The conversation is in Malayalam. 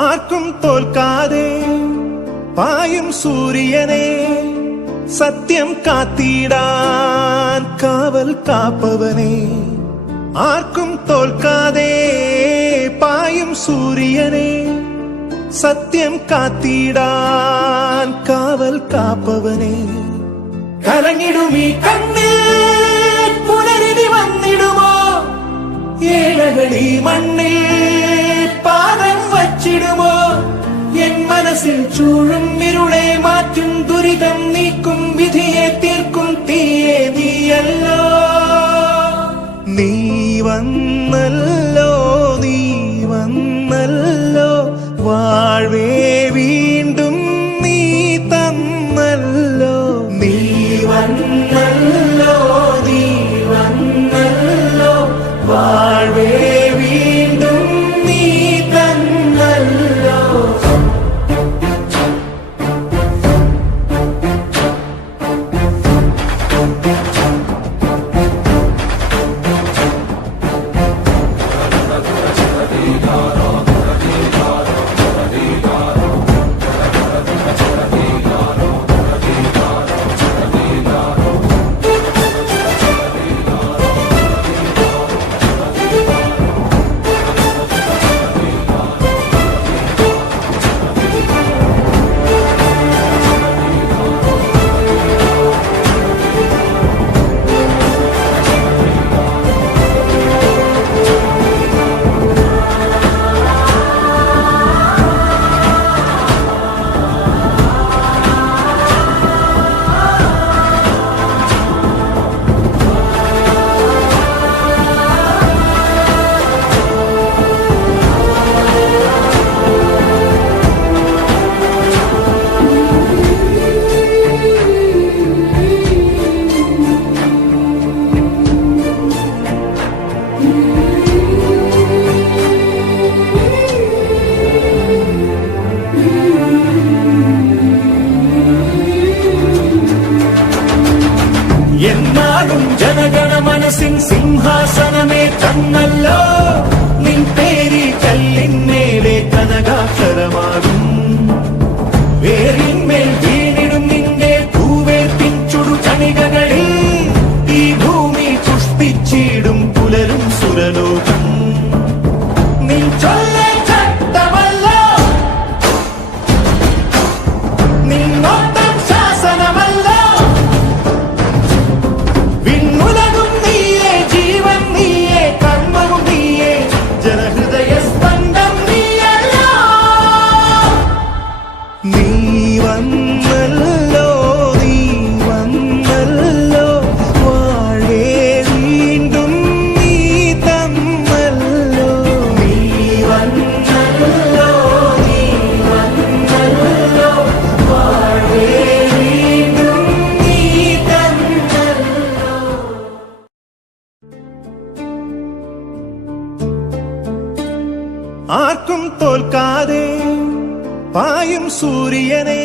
ആർക്കും തോൽക്കാതെ പായും സൂര്യനെ സത്യം കാത്തിടാൻ കാവൽ കാപ്പവനെ. ആർക്കും തോൽക്കാതെ പായും സൂര്യനെ സത്യം കാത്തിടാൻ കാവൽ കാപ്പവനെ. കലങ്ങിടുമീ കണ്ണിൽ പുനരിനി വന്നിടുമോ? ഏഴകളി മണ്ണിൽ പാദം വച്ചിടുമോ? എൻ മനസ്സിൽ ചൂഴും ഇരുളെ മാറ്റും ദുരിതം നീക്കും വിധിയെ തീർക്കും തീയെ നീയല്ലോ. നീ വന്നല്ലോ, നീ വന്നല്ലോ, വാഴ്വേ വീണ്ടും നീ തന്നല്ലോ. നീ വന്നല്ലോ, നീ വന്നല്ലോ, വാഴ്വേ വീണ്ടും നീ തന്നല്ലോ. എന്നാലും ജനഗണ മനസ്സിൻ സിംഹാസനമേ തന്നല്ലോ. നിൻ പേരി കല്ലിന്മേലെ കനകാക്ഷരമാകും. വേരിന്മേൽ വീണിടും നിന്റെ പൂവേർത്തിൻ ചുടുകണികകളിൽ ഈ ഭൂമി പുഷ്പിച്ചിടും പുലരും സുരലോകം. നിൻ ചൊല്ലേ ചട്ടമല്ലോ, നിൻ നോട്ടം ശാസനമല്ലോ. വിണ്ണുലകും നീയേ, ജീവൻ നീയേ, കർമ്മവും നീയേ, ജനഹൃദയ സ്പന്ദം നീയല്ലോ. നീ വന്നല്ലോ, നീ വന്നല്ലോ, വാഴേ വീണ്ടും നീ തന്നല്ലോ. നീ വന്നല്ലോ, നീ വന്നല്ലോ, വാഴേ വീണ്ടും നീ തന്നല്ലോ. ആർക്കും തോൽക്കാതെ പായും സൂര്യനെ